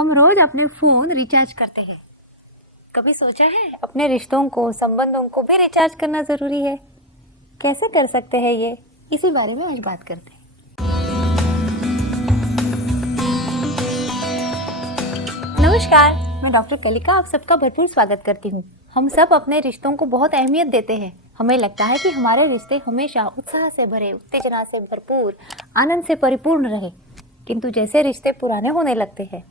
हम रोज अपने phone recharge करते हैं। कभी सोचा है अपने रिश्तों को, संबंधों को भी रिचार्ज करना जरूरी है? कैसे कर सकते हैं ये, इसी बारे में आज बात करते हैं। नमस्कार, मैं डॉक्टर कलिका आप सबका भरपूर स्वागत करती हूँ। हम सब अपने रिश्तों को बहुत अहमियत देते हैं। हमें लगता है कि हमारे रिश्ते हमेशा उत्साह से भरे, उत्तेजना से भरपूर, आनंद से परिपूर्ण रहे। किंतु जैसे रिश्ते पुराने होने लगते हैं,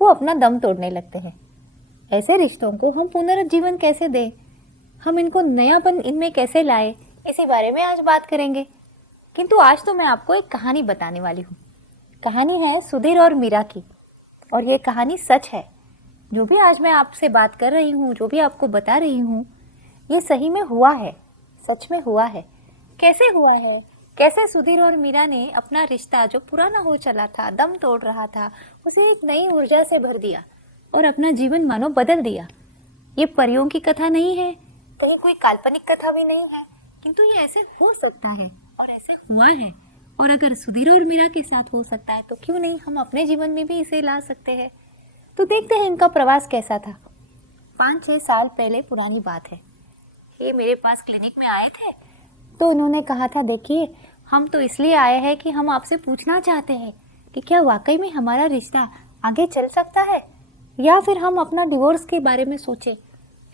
वो अपना दम तोड़ने लगते हैं। ऐसे रिश्तों को हम पुनर्जीवन कैसे दें, हम इनको नयापन इनमें कैसे लाए, इसी बारे में आज बात करेंगे। किंतु आज तो मैं आपको एक कहानी बताने वाली हूँ। कहानी है सुधीर और मीरा की, और ये कहानी सच है। जो भी आज मैं आपसे बात कर रही हूँ, जो भी आपको बता रही हूँ, ये सही में हुआ है, सच में हुआ है। कैसे हुआ है, कैसे सुधीर और मीरा ने अपना रिश्ता जो पुराना हो चला था, दम तोड़ रहा था, उसे एक नई ऊर्जा से भर दिया और अपना जीवन मानो बदल दिया। ये परियों की कथा नहीं है, कहीं कोई काल्पनिक कथा भी नहीं है, किंतु ये ऐसे हो सकता है और ऐसे हुआ है। और अगर सुधीर और मीरा के साथ हो सकता है तो क्यों नहीं हम अपने जीवन में भी इसे ला सकते हैं। तो देखते हैं इनका प्रवास कैसा था। 5-6 साल पहले पुरानी बात है। ये मेरे पास क्लिनिक में आए थे, तो उन्होंने कहा था, देखिए हम तो इसलिए आए हैं कि हम आपसे पूछना चाहते हैं कि क्या वाकई में हमारा रिश्ता आगे चल सकता है, या फिर हम अपना डिवोर्स के बारे में सोचें,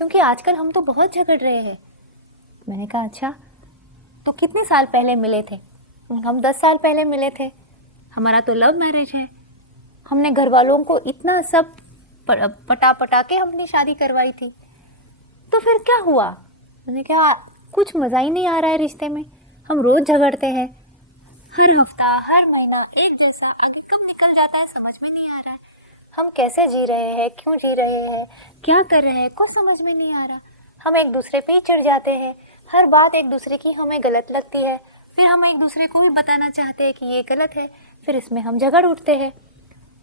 क्योंकि आजकल हम तो बहुत झगड़ रहे हैं। मैंने कहा अच्छा, तो कितने साल पहले मिले थे? हम 10 साल पहले मिले थे। हमारा तो लव मैरिज है। हमने घर वालों को इतना सब पटा के हमने शादी करवाई थी। तो फिर क्या हुआ? मैंने कहा कुछ मज़ा ही नहीं आ रहा है रिश्ते में। हम रोज झगड़ते हैं, हर हफ्ता, हर महीना एक जैसा। आगे कब निकल जाता है समझ में नहीं आ रहा है। हम कैसे जी रहे हैं, क्यों जी रहे हैं, क्या कर रहे हैं, कुछ समझ में नहीं आ रहा। हम एक दूसरे पे ही चिढ़ जाते हैं। हर बात एक दूसरे की हमें गलत लगती है, फिर हम एक दूसरे को भी बताना चाहते हैं कि ये गलत है, फिर इसमें हम झगड़ उठते हैं।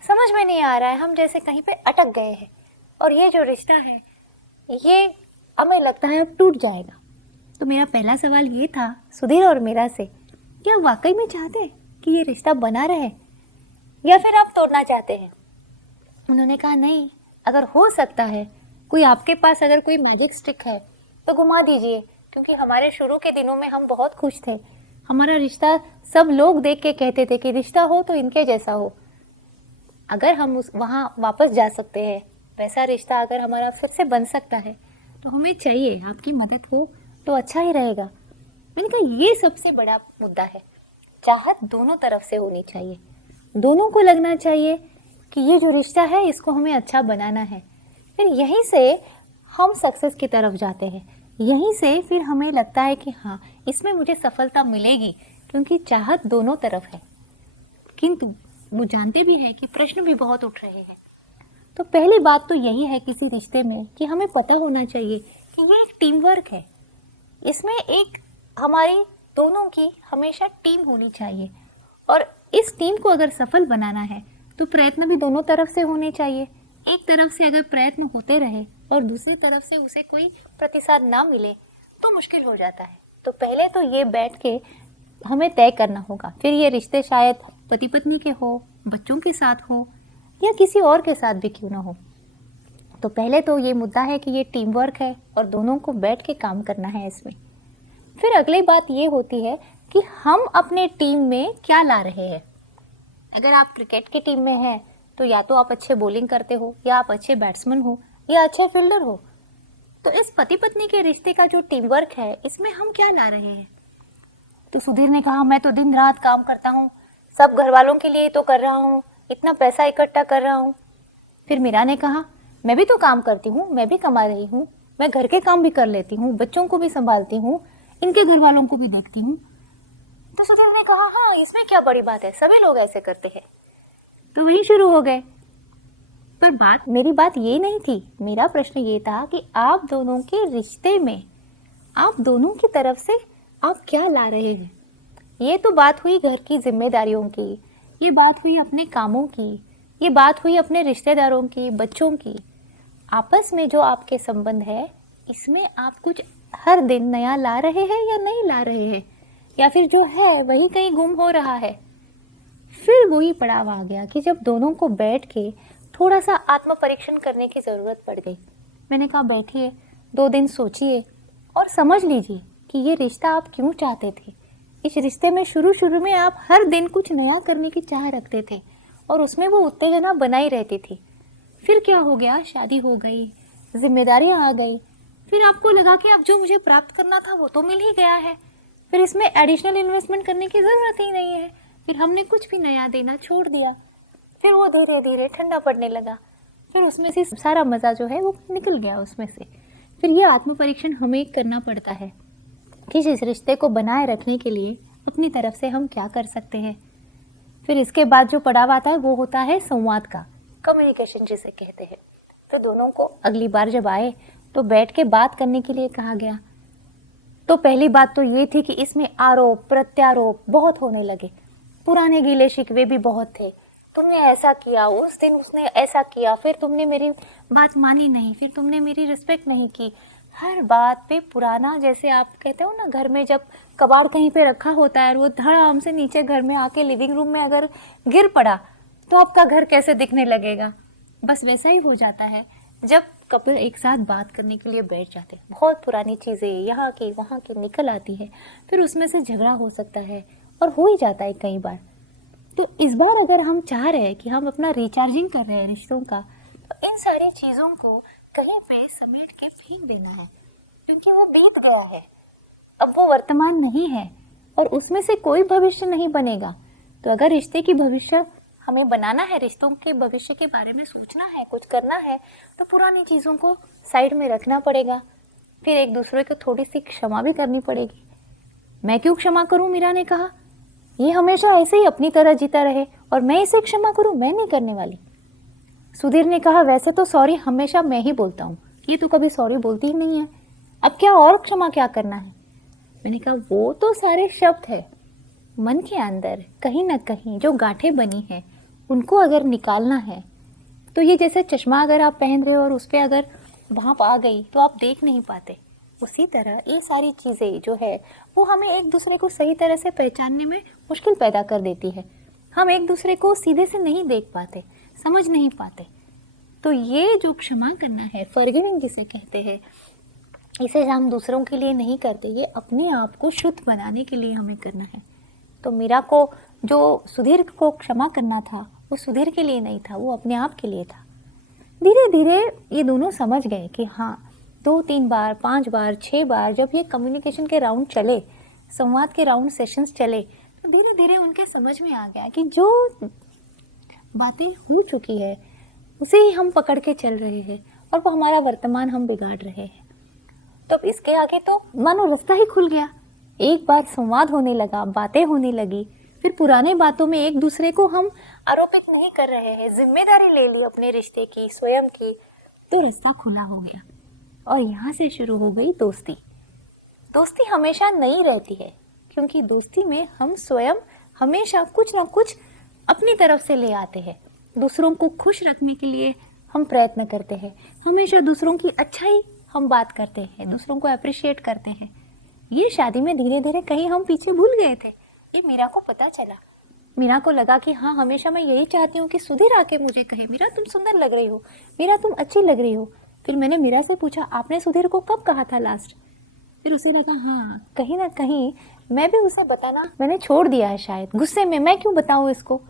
समझ में नहीं आ रहा है, हम जैसे कहीं पे अटक गए हैं। और ये जो रिश्ता है, ये हमें लगता है अब टूट जाएगा। तो मेरा पहला सवाल ये था सुधीर और मीरा से, क्या वाकई में चाहते कि ये रिश्ता बना रहे, या फिर आप तोड़ना चाहते हैं? उन्होंने कहा नहीं, अगर हो सकता है, कोई आपके पास अगर कोई मैजिक स्टिक है तो घुमा दीजिए, क्योंकि हमारे शुरू के दिनों में हम बहुत खुश थे। हमारा रिश्ता सब लोग देख के कहते थे कि रिश्ता हो तो इनके जैसा हो। अगर हम वहाँ वापस जा सकते हैं, वैसा रिश्ता अगर हमारा फिर से बन सकता है, तो हमें चाहिए आपकी मदद हो तो अच्छा ही रहेगा। मैंने कहा ये सबसे बड़ा मुद्दा है। चाहत दोनों तरफ से होनी चाहिए, दोनों को लगना चाहिए कि ये जो रिश्ता है इसको हमें अच्छा बनाना है। फिर यहीं से हम सक्सेस की तरफ जाते हैं। यहीं से फिर हमें लगता है कि हाँ, इसमें मुझे सफलता मिलेगी, क्योंकि चाहत दोनों तरफ है। किंतु वो जानते भी हैं कि प्रश्न भी बहुत उठ रहे हैं। तो पहली बात तो यही है किसी रिश्ते में कि हमें पता होना चाहिए कि ये एक टीम वर्क है। इसमें एक हमारी दोनों की हमेशा टीम होनी चाहिए, और इस टीम को अगर सफल बनाना है तो प्रयत्न भी दोनों तरफ से होने चाहिए। एक तरफ से अगर प्रयत्न होते रहे और दूसरी तरफ से उसे कोई प्रतिसाद ना मिले तो मुश्किल हो जाता है। तो पहले तो ये बैठ के हमें तय करना होगा। फिर ये रिश्ते शायद पति पत्नी के हो, बच्चों के साथ हो, या किसी और के साथ भी क्यों ना हो। तो पहले तो ये मुद्दा है कि ये टीम वर्क है और दोनों को बैठ के काम करना है इसमें। फिर अगली बात ये होती है कि हम अपने टीम में क्या ला रहे हैं। अगर आप क्रिकेट की टीम में हैं तो या तो आप अच्छे बॉलिंग करते हो, या आप अच्छे बैट्समैन हो, या अच्छे फील्डर हो। तो इस पति पत्नी के रिश्ते का जो टीम वर्क है, इसमें हम क्या ला रहे हैं? तो सुधीर ने कहा मैं तो दिन रात काम करता हूँ, सब घर वालों के लिए तो कर रहा हूँ, इतना पैसा इकट्ठा कर रहा हूँ। फिर मीरा ने कहा मैं भी तो काम करती हूँ, मैं भी कमा रही हूँ, मैं घर के काम भी कर लेती हूँ, बच्चों को भी संभालती हूँ, इनके घर वालों को भी देखती हूँ। तो सुधीर ने कहा हाँ, इसमें क्या बड़ी बात है, सभी लोग ऐसे करते हैं। तो वही शुरू हो गए। पर मेरी बात ये नहीं थी। मेरा प्रश्न ये था कि आप दोनों के रिश्ते में, आप दोनों की तरफ से आप क्या ला रहे हैं। ये तो बात हुई घर की जिम्मेदारियों की, ये बात हुई अपने कामों की, ये बात हुई अपने रिश्तेदारों की, बच्चों की। आपस में जो आपके संबंध है, इसमें आप कुछ हर दिन नया ला रहे हैं या नहीं ला रहे हैं, या फिर जो है वही कहीं गुम हो रहा है। फिर वही पड़ाव आ गया कि जब दोनों को बैठ के थोड़ा सा आत्म परीक्षण करने की ज़रूरत पड़ गई। मैंने कहा बैठिए, 2 दिन सोचिए और समझ लीजिए कि ये रिश्ता आप क्यों चाहते थे। इस रिश्ते में शुरू में आप हर दिन कुछ नया करने की चाह रखते थे और उसमें वो उत्तेजना बनाई रहती थी। फिर क्या हो गया, शादी हो गई, जिम्मेदारियां आ गई, फिर आपको लगा कि अब जो मुझे प्राप्त करना था वो तो मिल ही गया है, फिर इसमें एडिशनल इन्वेस्टमेंट करने की ज़रूरत ही नहीं है। फिर हमने कुछ भी नया देना छोड़ दिया। फिर वो धीरे धीरे ठंडा पड़ने लगा, फिर उसमें से सारा मज़ा जो है वो निकल गया उसमें से। फिर ये आत्म परीक्षण हमें करना पड़ता है कि इस रिश्ते को बनाए रखने के लिए अपनी तरफ से हम क्या कर सकते हैं। फिर इसके बाद जो पड़ाव आता है वो होता है संवाद का, कम्युनिकेशन जिसे कहते हैं। तो दोनों को अगली बार जब आए तो बैठ के बात करने के लिए कहा गया। तो पहली बात तो ये थी कि इसमें आरोप प्रत्यारोप बहुत होने लगे, पुराने गीले शिकवे भी बहुत थे। तुमने ऐसा किया, उस दिन उसने ऐसा किया, फिर तुमने मेरी बात मानी नहीं, फिर तुमने मेरी रिस्पेक्ट नहीं की। हर बात पे पुराना, जैसे आप कहते हो ना, घर में जब कबाड़ कहीं पे रखा होता है और वो धड़ाम से नीचे घर में आके लिविंग रूम में अगर गिर पड़ा तो आपका घर कैसे दिखने लगेगा। बस वैसा ही हो जाता है जब कपल एक साथ बात करने के लिए बैठ जाते हैं। बहुत पुरानी चीज़ें यहाँ की वहाँ की निकल आती है, फिर उसमें से झगड़ा हो सकता है और हो ही जाता है कई बार। तो इस बार अगर हम चाह रहे हैं कि हम अपना रिचार्जिंग कर रहे हैं रिश्तों का, तो इन सारी चीज़ों को कहीं पे समेट के फेंक देना है, क्योंकि वो बीत गया है, अब वो वर्तमान नहीं है और उसमें से कोई भविष्य नहीं बनेगा। तो अगर रिश्ते की भविष्य हमें बनाना है, रिश्तों के भविष्य के बारे में सोचना है, कुछ करना है, तो पुरानी चीज़ों को साइड में रखना पड़ेगा। फिर एक दूसरे को थोड़ी सी क्षमा भी करनी पड़ेगी। मैं क्यों क्षमा करूं, मीरा ने कहा, ये हमेशा ऐसे ही अपनी तरह जीता रहे और मैं इसे क्षमा करूं, मैं नहीं करने वाली। सुधीर ने कहा, वैसे तो सॉरी हमेशा मैं ही बोलता हूँ, ये तो कभी सॉरी बोलती ही नहीं है, अब क्या और क्षमा क्या करना है। मैंने कहा वो तो सारे शब्द है, मन के अंदर कहीं ना कहीं जो गांठें बनी हैं उनको अगर निकालना है तो ये जैसे चश्मा अगर आप पहन रहे हो और उस पर अगर भाप आ गई तो आप देख नहीं पाते, उसी तरह ये सारी चीज़ें जो है वो हमें एक दूसरे को सही तरह से पहचानने में मुश्किल पैदा कर देती है। हम एक दूसरे को सीधे से नहीं देख पाते, समझ नहीं पाते। तो ये जो क्षमा करना है, फॉरगिविंग जिसे कहते हैं, इसे हम दूसरों के लिए नहीं करते, ये अपने आप को शुद्ध बनाने के लिए हमें करना है। तो मीरा को जो सुधीर को क्षमा करना था वो सुधीर के लिए नहीं था, वो अपने आप के लिए था। धीरे धीरे ये दोनों समझ गए कि हाँ, 2-3 बार 5 बार 6 बार जब ये कम्युनिकेशन के राउंड चले, संवाद के राउंड सेशंस चले, तो धीरे धीरे उनके समझ में आ गया कि जो बातें हो चुकी है उसे ही हम पकड़ के चल रहे हैं और वो हमारा वर्तमान हम बिगाड़ रहे हैं। तो इसके आगे तो मानो रास्ता ही खुल गया। एक बार संवाद होने लगा, बातें होने लगी, फिर पुराने बातों में एक दूसरे को हम आरोपित नहीं कर रहे हैं, जिम्मेदारी ले ली अपने रिश्ते की, स्वयं की, तो रास्ता खुला हो गया और यहाँ से शुरू हो गई दोस्ती। दोस्ती हमेशा नई रहती है क्योंकि दोस्ती में हम स्वयं हमेशा कुछ ना कुछ अपनी तरफ से ले आते हैं। दूसरों को खुश रखने के लिए हम प्रयत्न करते हैं, हमेशा दूसरों की अच्छाई हम बात करते हैं, दूसरों को अप्रिशिएट करते हैं। ये शादी में धीरे धीरे कहीं हम पीछे भूल गए थे। ये मीरा को पता चला, मीरा को लगा कि हाँ, हमेशा मैं यही चाहती हूँ कि सुधीर आके मुझे कहे, मीरा तुम सुंदर लग रही हो, मीरा तुम अच्छी लग रही हो। फिर मैंने मीरा से पूछा, आपने सुधीर को कब कहा था लास्ट? फिर उसे लगा हाँ, कहीं ना कहीं मैं भी उसे बताना मैंने छोड़ दिया है, शायद गुस्से में मैं क्यों बताऊँ इसको,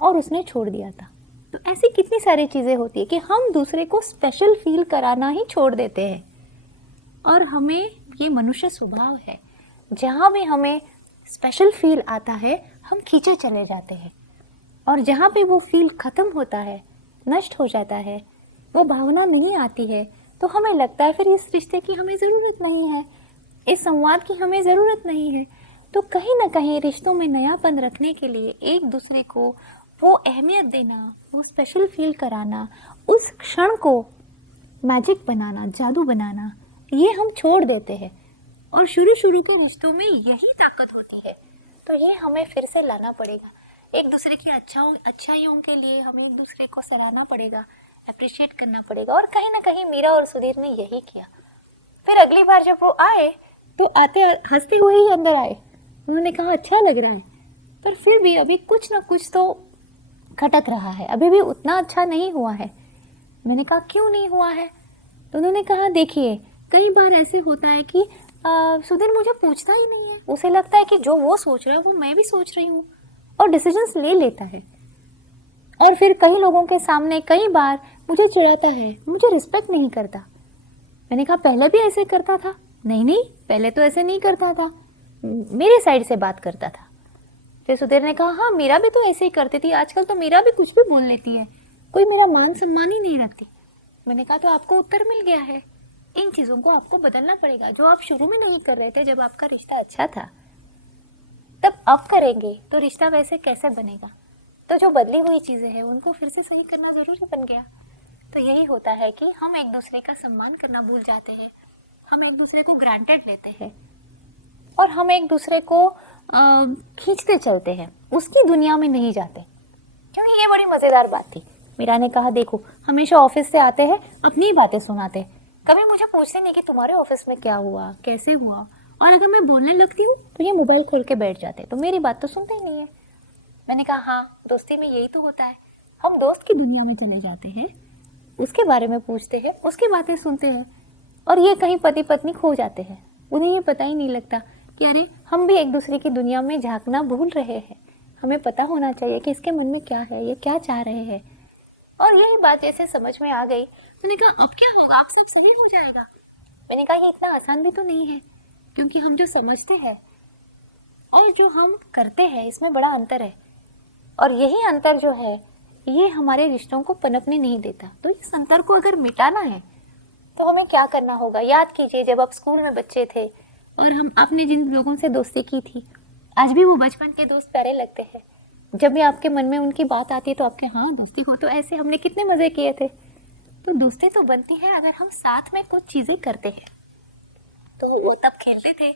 और उसने छोड़ दिया था। तो ऐसी कितनी सारी चीज़ें होती है कि हम दूसरे को स्पेशल फील कराना ही छोड़ देते हैं। और हमें ये मनुष्य स्वभाव है, जहाँ भी हमें स्पेशल फील आता है हम खींचे चले जाते हैं, और जहाँ पे वो फील ख़त्म होता है, नष्ट हो जाता है, वो भावना नहीं आती है, तो हमें लगता है फिर इस रिश्ते की हमें ज़रूरत नहीं है, इस संवाद की हमें ज़रूरत नहीं है। तो कहीं ना कहीं रिश्तों में नयापन रखने के लिए एक दूसरे को वो अहमियत देना, वो स्पेशल फील कराना, उस क्षण को मैजिक बनाना, जादू बनाना, ये हम छोड़ देते हैं। और शुरू के रिश्तों में यही ताकत होती है। तो ये हमें फिर से लाना पड़ेगा। एक दूसरे की अच्छाइयों के लिए हमें एक दूसरे को सराहना पड़ेगा, अप्रिशिएट करना पड़ेगा। और कहीं ना कहीं मीरा और सुधीर ने यही किया। फिर अगली बार जब वो आए तो आते हंसते हुए ही अंदर आए। उन्होंने कहा अच्छा लग रहा है, पर फिर भी अभी कुछ ना कुछ तो खटक रहा है, अभी भी उतना अच्छा नहीं हुआ है। मैंने कहा क्यों नहीं हुआ है? तो उन्होंने कहा देखिए, कई बार ऐसे होता है कि सुधीर मुझे पूछता ही नहीं है, उसे लगता है कि जो वो सोच रहा है वो मैं भी सोच रही हूँ, और डिसीजंस ले लेता है। और फिर कई लोगों के सामने कई बार मुझे चिढ़ाता है, मुझे रिस्पेक्ट नहीं करता। मैंने कहा पहले भी ऐसे करता था? नहीं नहीं, पहले तो ऐसे नहीं करता था, मेरे साइड से बात करता था। फिर सुधीर ने कहा हाँ मीरा भी तो ऐसे ही करती थी, आजकल तो मीरा भी कुछ भी बोल लेती है, कोई मेरा मान सम्मान ही नहीं रखती। मैंने कहा तो आपको उत्तर मिल गया है, इन चीज़ों को आपको बदलना पड़ेगा, जो आप शुरू में नहीं कर रहे थे जब आपका रिश्ता अच्छा था, तब अब करेंगे तो रिश्ता वैसे कैसे बनेगा? तो जो बदली हुई चीज़ें हैं उनको फिर से सही करना जरूरी बन गया। तो यही होता है कि हम एक दूसरे का सम्मान करना भूल जाते हैं, हम एक दूसरे को ग्रांटेड लेते हैं, और हम एक दूसरे को खींचते चलते हैं, उसकी दुनिया में नहीं जाते। क्योंकि ये बड़ी मज़ेदार बात थी। मीरा ने कहा देखो, हमेशा ऑफिस से आते हैं अपनी ही बातें सुनाते हैं, कभी मुझे पूछते नहीं कि तुम्हारे ऑफिस में क्या हुआ, कैसे हुआ, और अगर मैं बोलने लगती हूँ तो ये मोबाइल खोल के बैठ जाते, तो मेरी बात तो सुनते ही नहीं है। मैंने कहा हाँ, दोस्ती में यही तो होता है, हम दोस्त की दुनिया में चले जाते हैं, उसके बारे में पूछते हैं, उसकी बातें सुनते हैं, और ये कहीं पति पत्नी खो जाते हैं। उन्हें ये पता ही नहीं लगता कि अरे हम भी एक दूसरे की दुनिया में झांकना भूल रहे हैं। हमें पता होना चाहिए कि इसके मन में क्या है, ये क्या चाह रहे हैं। और यही बात जैसे समझ में आ गई, मैंने कहा अब क्या होगा, अब सब सही हो जाएगा। मैंने कहा ये इतना आसान भी तो नहीं है, क्योंकि हम जो समझते हैं और जो हम करते हैं इसमें बड़ा अंतर है, और यही अंतर जो है ये हमारे रिश्तों को पनपने नहीं देता। तो इस अंतर को अगर मिटाना है तो हमें क्या करना होगा? याद कीजिए जब आप स्कूल में बच्चे थे और हम आपने जिन लोगों से दोस्ती की थी, आज भी वो बचपन के दोस्त प्यारे लगते हैं। जब भी आपके मन में उनकी बात आती है तो आपके हाँ दोस्ती हो, तो ऐसे हमने कितने मजे किए थे। तो दोस्ती तो बनती है अगर हम साथ में कुछ चीजें करते हैं। तो वो तब खेलते थे,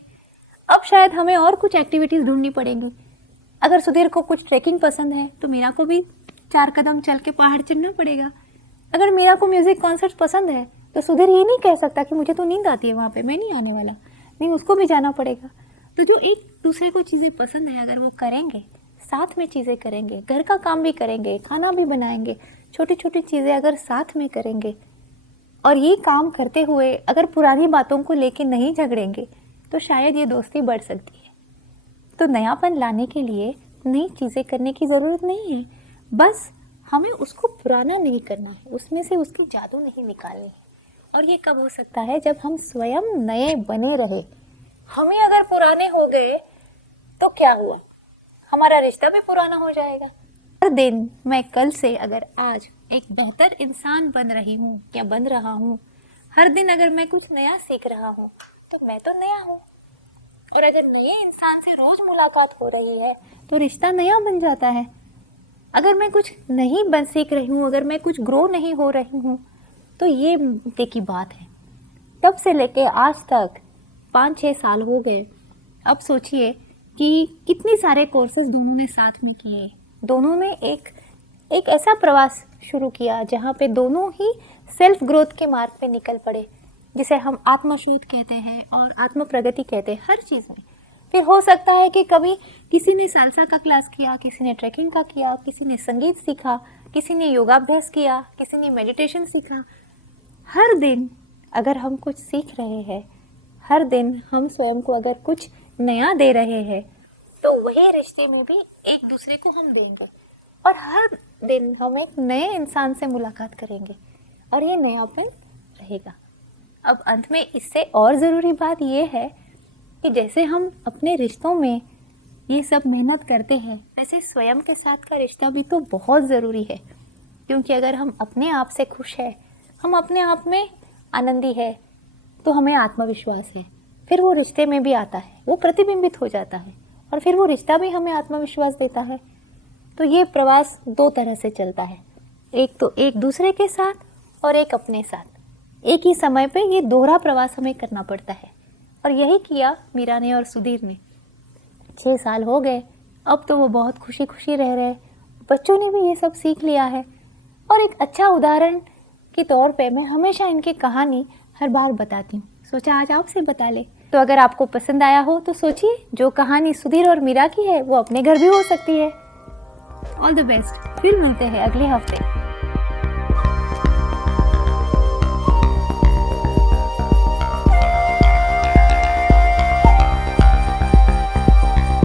अब शायद हमें और कुछ एक्टिविटीज ढूंढनी पड़ेंगी। अगर सुधीर को कुछ ट्रैकिंग पसंद है तो मीरा को भी 4 कदम चल के पहाड़ चढ़ना पड़ेगा। अगर मीरा को म्यूजिक कॉन्सर्ट पसंद है तो सुधीर ये नहीं कह सकता कि मुझे तो नींद आती है वहाँ पे, मैं नहीं आने वाला, नहीं उसको भी जाना पड़ेगा। तो जो एक दूसरे को चीज़ें पसंद है अगर वो करेंगे, साथ में चीज़ें करेंगे, घर का काम भी करेंगे, खाना भी बनाएंगे, छोटी छोटी चीज़ें अगर साथ में करेंगे, और ये काम करते हुए अगर पुरानी बातों को लेके नहीं झगड़ेंगे तो शायद ये दोस्ती बढ़ सकती है। तो नयापन लाने के लिए नई चीज़ें करने की ज़रूरत नहीं है, बस हमें उसको पुराना नहीं करना है, उसमें से उसकी जादू नहीं निकालनी है। और ये कब हो सकता है? जब हम स्वयं नए बने रहे। हमें अगर पुराने हो गए तो क्या हुआ? हमारा रिश्ता भी पुराना हो जाएगा। हर दिन मैं कल से अगर आज एक बेहतर इंसान बन रही हूँ या बन रहा हूँ, हर दिन अगर मैं कुछ नया सीख रहा हूँ तो मैं तो नया हूँ। और अगर नए इंसान से रोज मुलाकात हो रही है तो रिश्ता नया बन जाता है। अगर मैं कुछ नहीं बन सीख रही हूँ, अगर मैं कुछ ग्रो नहीं हो रही हूँ, तो ये मुद्दे की बात है। तब से लेके आज तक 5-6 साल हो गए। अब सोचिए कि कितने सारे कोर्सेज दोनों ने साथ में किए। दोनों ने एक ऐसा प्रवास शुरू किया जहाँ पे दोनों ही सेल्फ ग्रोथ के मार्ग पे निकल पड़े, जिसे हम आत्मशोध कहते हैं और आत्म प्रगति कहते हैं हर चीज़ में। फिर हो सकता है कि कभी किसी ने सालसा का क्लास किया, किसी ने ट्रैकिंग का किया, किसी ने संगीत सीखा, किसी ने योगाभ्यास किया, किसी ने मेडिटेशन सीखा। हर दिन अगर हम कुछ सीख रहे हैं, हर दिन हम स्वयं को अगर कुछ नया दे रहे हैं, तो वही रिश्ते में भी एक दूसरे को हम देंगे, और हर दिन हम एक नए इंसान से मुलाकात करेंगे और ये नयापन रहेगा। अब अंत में इससे और ज़रूरी बात यह है कि जैसे हम अपने रिश्तों में ये सब मेहनत करते हैं, वैसे स्वयं के साथ का रिश्ता भी तो बहुत ज़रूरी है। क्योंकि अगर हम अपने आप से खुश हैं, हम अपने आप में आनंदी है, तो हमें आत्मविश्वास है, फिर वो रिश्ते में भी आता है, वो प्रतिबिंबित हो जाता है, और फिर वो रिश्ता भी हमें आत्मविश्वास देता है। तो ये प्रवास 2 तरह से चलता है, एक तो एक दूसरे के साथ और एक अपने साथ। एक ही समय पे ये दोहरा प्रवास हमें करना पड़ता है, और यही किया मीरा ने और सुधीर ने। 6 साल हो गए, अब तो वो बहुत खुशी खुशी रह रहे, बच्चों ने भी ये सब सीख लिया है। और एक अच्छा उदाहरण के तौर पे मैं हमेशा इनकी कहानी हर बार बताती हूँ, सोचा आज आपसे बता ले। तो अगर आपको पसंद आया हो तो सोचिए, जो कहानी सुधीर और मीरा की है वो अपने घर भी हो सकती है। All the best. फिर मिलते हैं अगले हफ्ते।